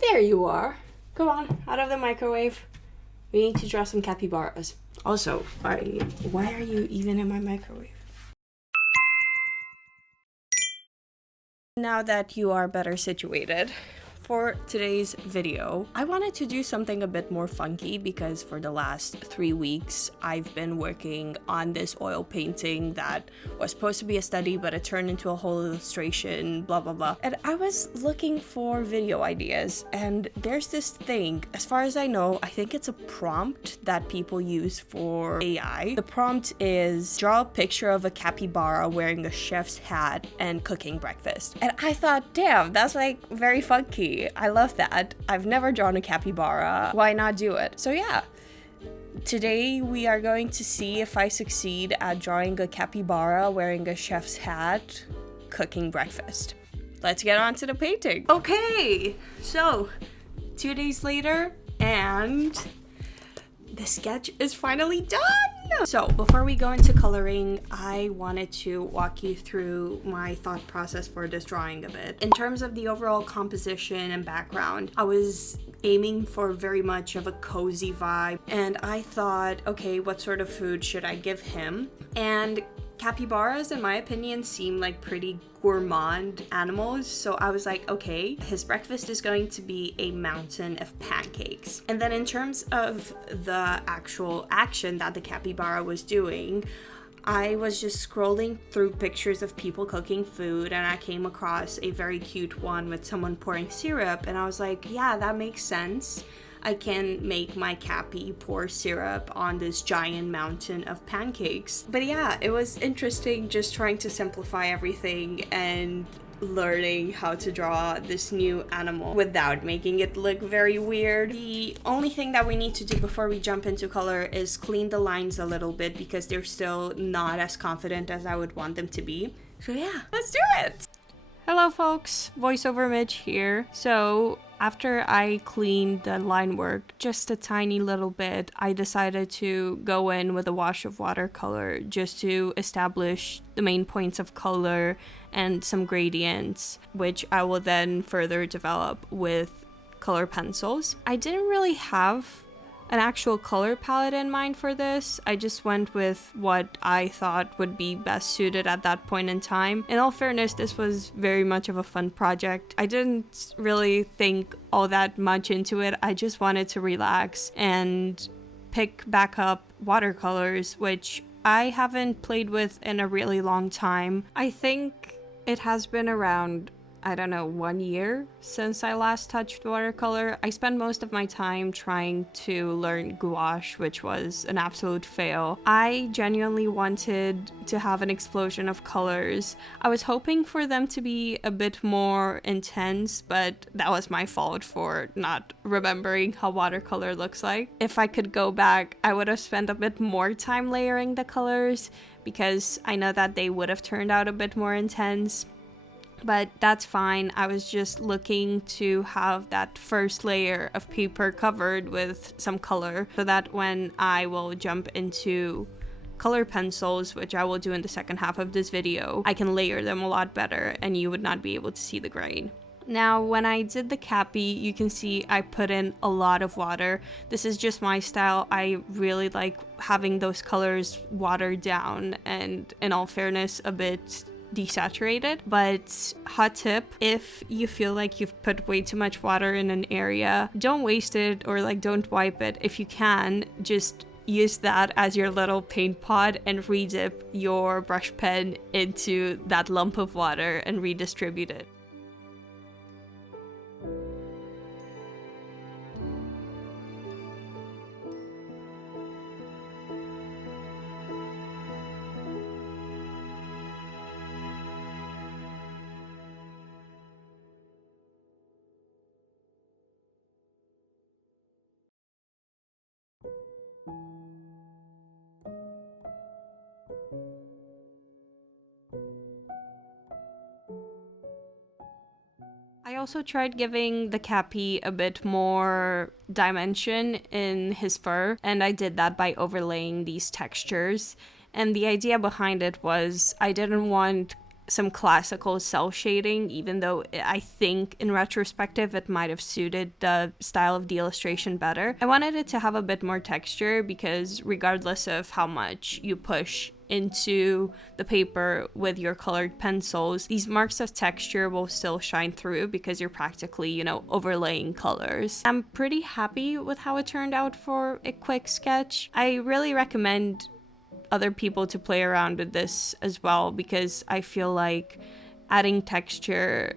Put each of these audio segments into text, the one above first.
There you are. Go on, out of the microwave. We need to draw some capybaras. Also, why are you even in my microwave? Now that you are better situated, for today's video, I wanted to do something a bit more funky because for the last 3 weeks, I've been working on this oil painting that was supposed to be a study, but it turned into a whole illustration, blah, blah, blah. And I was looking for video ideas, and there's this thing, as far as I know, I think it's a prompt that people use for AI. The prompt is draw a picture of a capybara wearing a chef's hat and cooking breakfast. And I thought, damn, that's like very funky. I love that. I've never drawn a capybara. Why not do it? So yeah, today we are going to see if I succeed at drawing a capybara wearing a chef's hat, cooking breakfast. Let's get on to the painting. Okay, so 2 days later, and the sketch is finally done! So before we go into coloring, I wanted to walk you through my thought process for this drawing a bit. In terms of the overall composition and background, I was aiming for very much of a cozy vibe, and I thought, okay, what sort of food should I give him? And capybaras, in my opinion, seem like pretty gourmand animals, so I was like, okay, his breakfast is going to be a mountain of pancakes. And then in terms of the actual action that the capybara was doing, I was just scrolling through pictures of people cooking food, and I came across a very cute one with someone pouring syrup, and I was like, yeah, that makes sense. I can make my cappy pour syrup on this giant mountain of pancakes. But yeah, it was interesting just trying to simplify everything and learning how to draw this new animal without making it look very weird. The only thing that we need to do before we jump into color is clean the lines a little bit because they're still not as confident as I would want them to be. So yeah, let's do it! Hello folks, voiceover Midge here. So after I cleaned the line work just a tiny little bit, I decided to go in with a wash of watercolor just to establish the main points of color and some gradients, which I will then further develop with color pencils. I didn't really have an actual color palette in mind for this. I just went with what I thought would be best suited at that point in time. In all fairness, this was very much of a fun project. I didn't really think all that much into it. I just wanted to relax and pick back up watercolors, which I haven't played with in a really long time. I think it has been around 1 year since I last touched watercolor. I spent most of my time trying to learn gouache, which was an absolute fail. I genuinely wanted to have an explosion of colors. I was hoping for them to be a bit more intense, but that was my fault for not remembering how watercolor looks like. If I could go back, I would have spent a bit more time layering the colors because I know that they would have turned out a bit more intense. But that's fine. I was just looking to have that first layer of paper covered with some color so that when I will jump into color pencils, which I will do in the second half of this video, I can layer them a lot better and you would not be able to see the grain. Now, when I did the cappy, you can see I put in a lot of water. This is just my style. I really like having those colors watered down and, in all fairness, a bit desaturated. But hot tip, if you feel like you've put way too much water in an area, don't waste it or don't wipe it. If you can, just use that as your little paint pot and redip your brush pen into that lump of water and redistribute it. I also tried giving the cappy a bit more dimension in his fur, and I did that by overlaying these textures. And the idea behind it was I didn't want some classical cell shading, even though I think in retrospective it might have suited the style of the illustration better. I wanted it to have a bit more texture because regardless of how much you push into the paper with your colored pencils, these marks of texture will still shine through because you're practically, you know, overlaying colors. I'm pretty happy with how it turned out for a quick sketch. I really recommend other people to play around with this as well because I feel like adding texture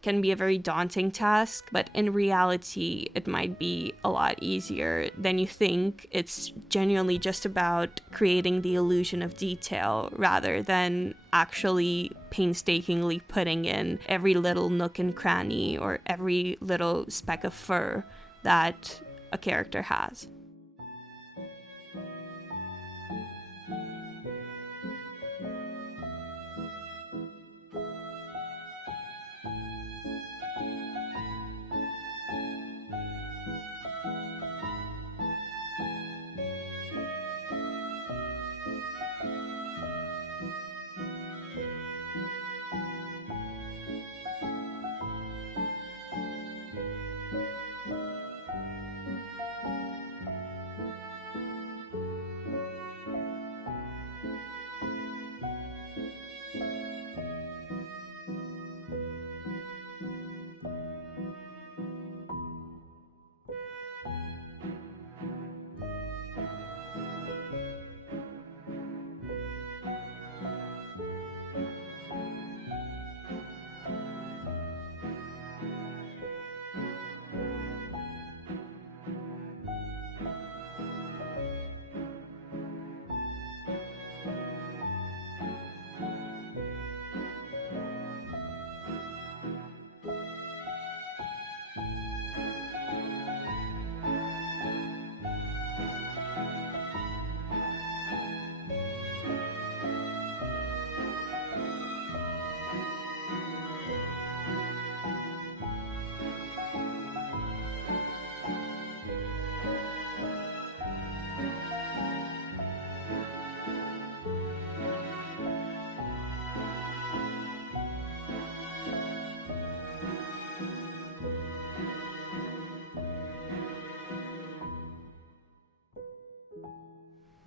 can be a very daunting task, but in reality, it might be a lot easier than you think. It's genuinely just about creating the illusion of detail rather than actually painstakingly putting in every little nook and cranny or every little speck of fur that a character has.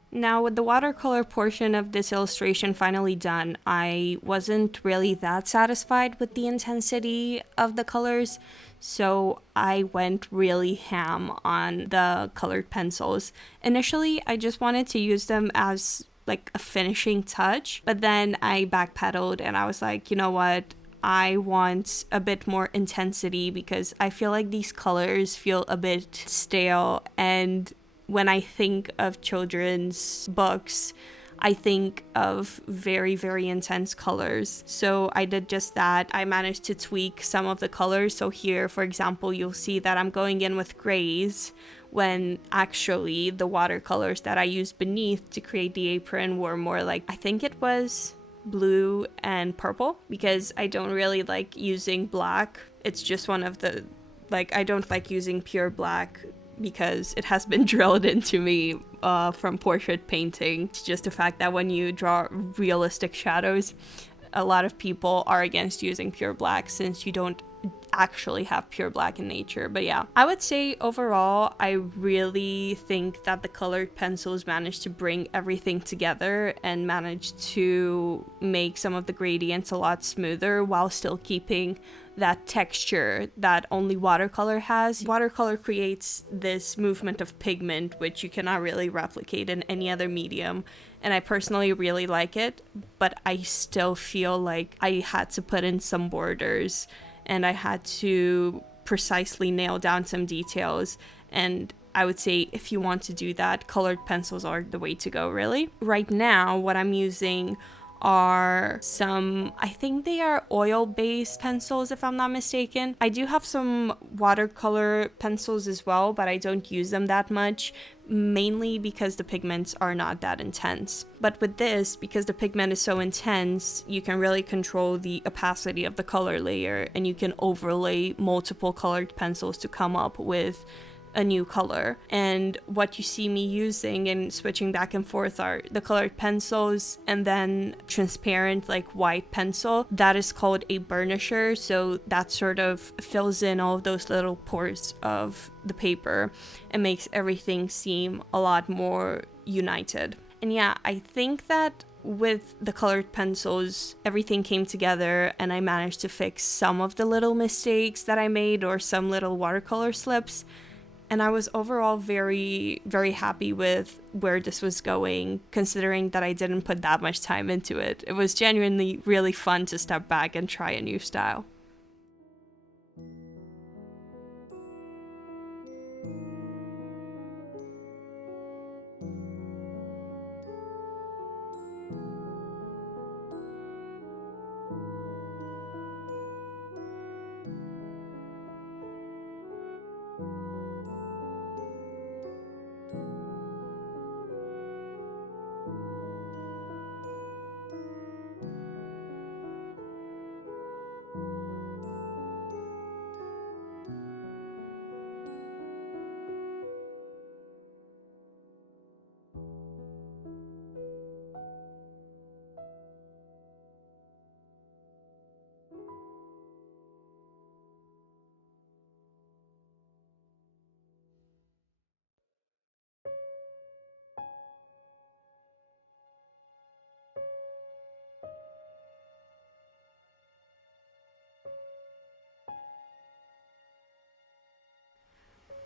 Now, with the watercolor portion of this illustration finally done, I wasn't really that satisfied with the intensity of the colors, so I went really ham on the colored pencils. Initially, I just wanted to use them as like a finishing touch, but then I backpedaled and I was like, you know what? I want a bit more intensity because I feel like these colors feel a bit stale, and when I think of children's books, I think of very, very intense colors. So I did just that. I managed to tweak some of the colors. So here, for example, you'll see that I'm going in with grays when actually the watercolors that I used beneath to create the apron were more like, I think it was blue and purple, because I don't really like using black. It's just one of the, like, I don't like using pure black because it has been drilled into me from portrait painting. It's just the fact that when you draw realistic shadows, a lot of people are against using pure black since you don't actually have pure black in nature. But yeah, I would say overall, I really think that the colored pencils managed to bring everything together and managed to make some of the gradients a lot smoother while still keeping that texture that only watercolor has. Watercolor creates this movement of pigment which you cannot really replicate in any other medium, and I personally really like it, but I still feel like I had to put in some borders and I had to precisely nail down some details, and I would say if you want to do that, colored pencils are the way to go, really. Right now, what I'm using are some, I think they are oil-based pencils if I'm not mistaken. I do have some watercolor pencils as well, but I don't use them that much, mainly because the pigments are not that intense. But with this, because the pigment is so intense, you can really control the opacity of the color layer, and you can overlay multiple colored pencils to come up with a new color. And what you see me using and switching back and forth are the colored pencils and then transparent like white pencil. That is called a burnisher, so that sort of fills in all of those little pores of the paper and makes everything seem a lot more united. And yeah, I think that with the colored pencils, everything came together and I managed to fix some of the little mistakes that I made or some little watercolor slips. And I was overall very, very happy with where this was going, considering that I didn't put that much time into it. It was genuinely really fun to step back and try a new style.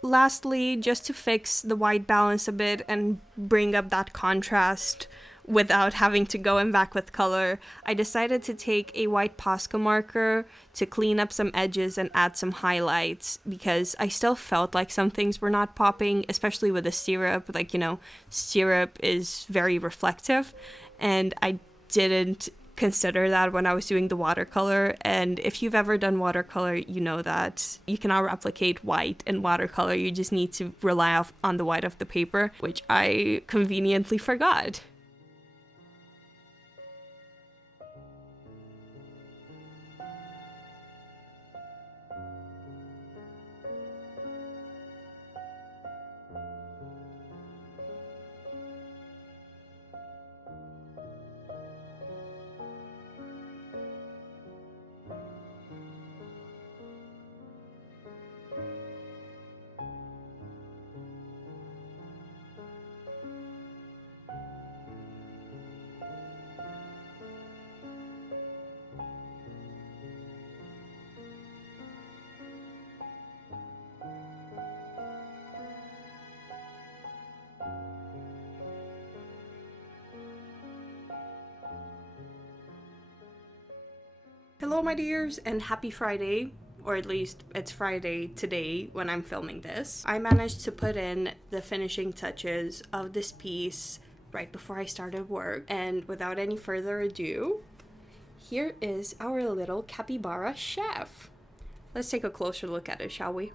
Lastly, just to fix the white balance a bit and bring up that contrast without having to go in back with color, I decided to take a white Posca marker to clean up some edges and add some highlights, because I still felt like some things were not popping, especially with the syrup. Like, you know, syrup is very reflective, and I didn't consider that when I was doing the watercolor. And if you've ever done watercolor, you know that you cannot replicate white in watercolor. You just need to rely on the white of the paper, which I conveniently forgot. Hello my dears, and happy Friday, or at least it's Friday today when I'm filming this. I managed to put in the finishing touches of this piece right before I started work, and without any further ado, here is our little capybara chef. Let's take a closer look at it, shall we?